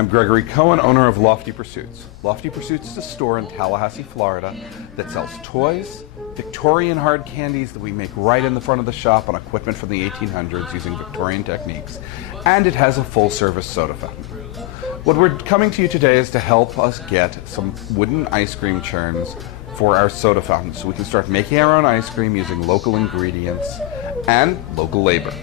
I'm Gregory Cohen, owner of Lofty Pursuits. Lofty Pursuits is a store in Tallahassee, Florida that sells toys, Victorian hard candies that we make right in the front of the shop on equipment from the 1800s using Victorian techniques, and it has a full-service soda fountain. What we're coming to you today is to help us get some wooden ice cream churns for our soda fountain so we can start making our own ice cream using local ingredients and local labor.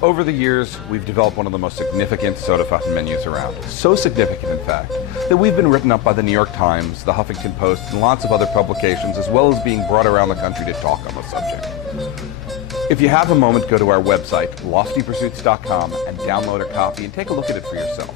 Over the years, we've developed one of the most significant soda fountain menus around. So significant, in fact, that we've been written up by the New York Times, the Huffington Post, and lots of other publications, as well as being brought around the country to talk on the subject. If you have a moment, go to our website, loftypursuits.com, and download a copy and take a look at it for yourself.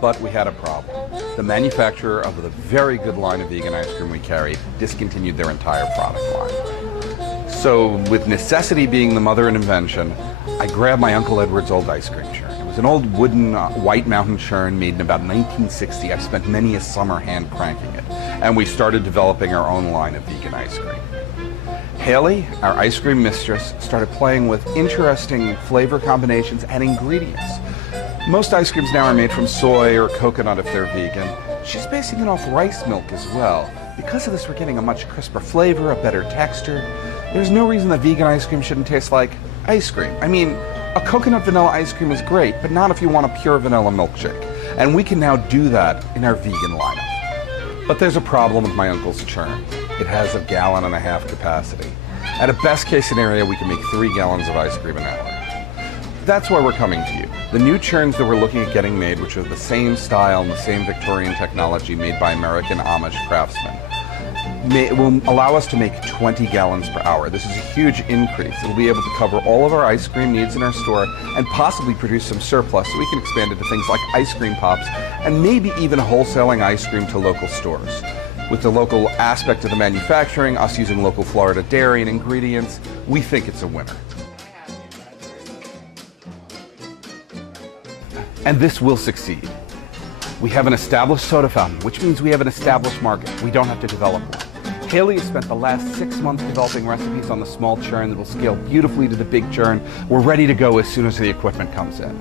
But we had a problem. The manufacturer of the very good line of vegan ice cream we carried discontinued their entire product line. So, with necessity being the mother of invention, I grabbed my Uncle Edward's old ice cream churn. It was an old wooden White Mountain churn made in about 1960. I've spent many a summer hand cranking it. And we started developing our own line of vegan ice cream. Haley, our ice cream mistress, started playing with interesting flavor combinations and ingredients. Most ice creams now are made from soy or coconut if they're vegan. She's basing it off rice milk as well. Because of this, we're getting a much crisper flavor, a better texture. There's no reason that vegan ice cream shouldn't taste like ice cream. I mean, a coconut vanilla ice cream is great, but not if you want a pure vanilla milkshake. And we can now do that in our vegan lineup. But there's a problem with my uncle's churn. It has a 1.5 gallon capacity. At a best case scenario, we can make 3 gallons of ice cream an hour. That's why we're coming to you. The new churns that we're looking at getting made, which are the same style and the same Victorian technology made by American Amish craftsmen, will allow us to make 20 gallons per hour. This is a huge increase. It'll be able to cover all of our ice cream needs in our store and possibly produce some surplus so we can expand into things like ice cream pops and maybe even wholesaling ice cream to local stores. With the local aspect of the manufacturing, us using local Florida dairy and ingredients, we think it's a winner. And this will succeed. We have an established soda fountain, which means we have an established market. We don't have to develop one. Haley has spent the last 6 months developing recipes on the small churn that will scale beautifully to the big churn. We're ready to go as soon as the equipment comes in.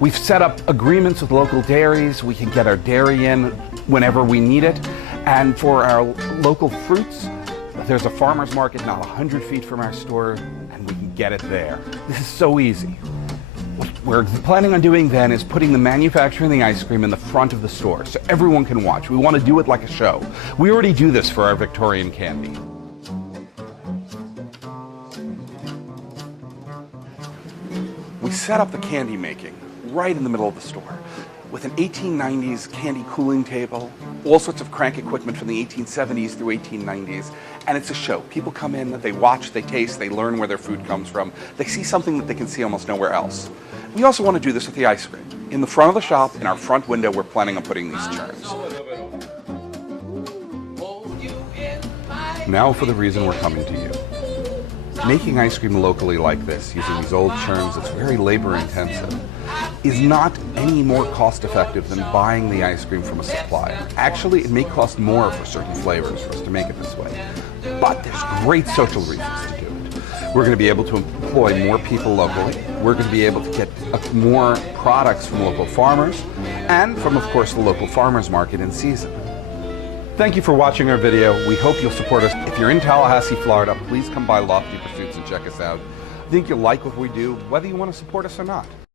We've set up agreements with local dairies. We can get our dairy in whenever we need it. And for our local fruits, there's a farmer's market not 100 feet from our store, and we can get it there. This is so easy. What we're planning on doing then is putting the manufacturing of the ice cream in the front of the store so everyone can watch. We want to do it like a show. We already do this for our Victorian candy. We set up the candy making right in the middle of the store with an 1890s candy cooling table, all sorts of crank equipment from the 1870s through 1890s, and it's a show. People come in, they watch, they taste, they learn where their food comes from. They see something that they can see almost nowhere else. We also want to do this with the ice cream. In the front of the shop, in our front window, we're planning on putting these churns. Now for the reason we're coming to you. Making ice cream locally like this, using these old churns that's very labor intensive, is not any more cost effective than buying the ice cream from a supplier. Actually, it may cost more for certain flavors for us to make it this way. But there's great social reasons to do it. We're going to be able to employ more people locally. We're going to be able to get more products from local farmers and from, of course, the local farmers market in season. Thank you for watching our video. We hope you'll support us. If you're in Tallahassee, Florida, please come by Lofty Pursuits and check us out. I think you'll like what we do, whether you want to support us or not.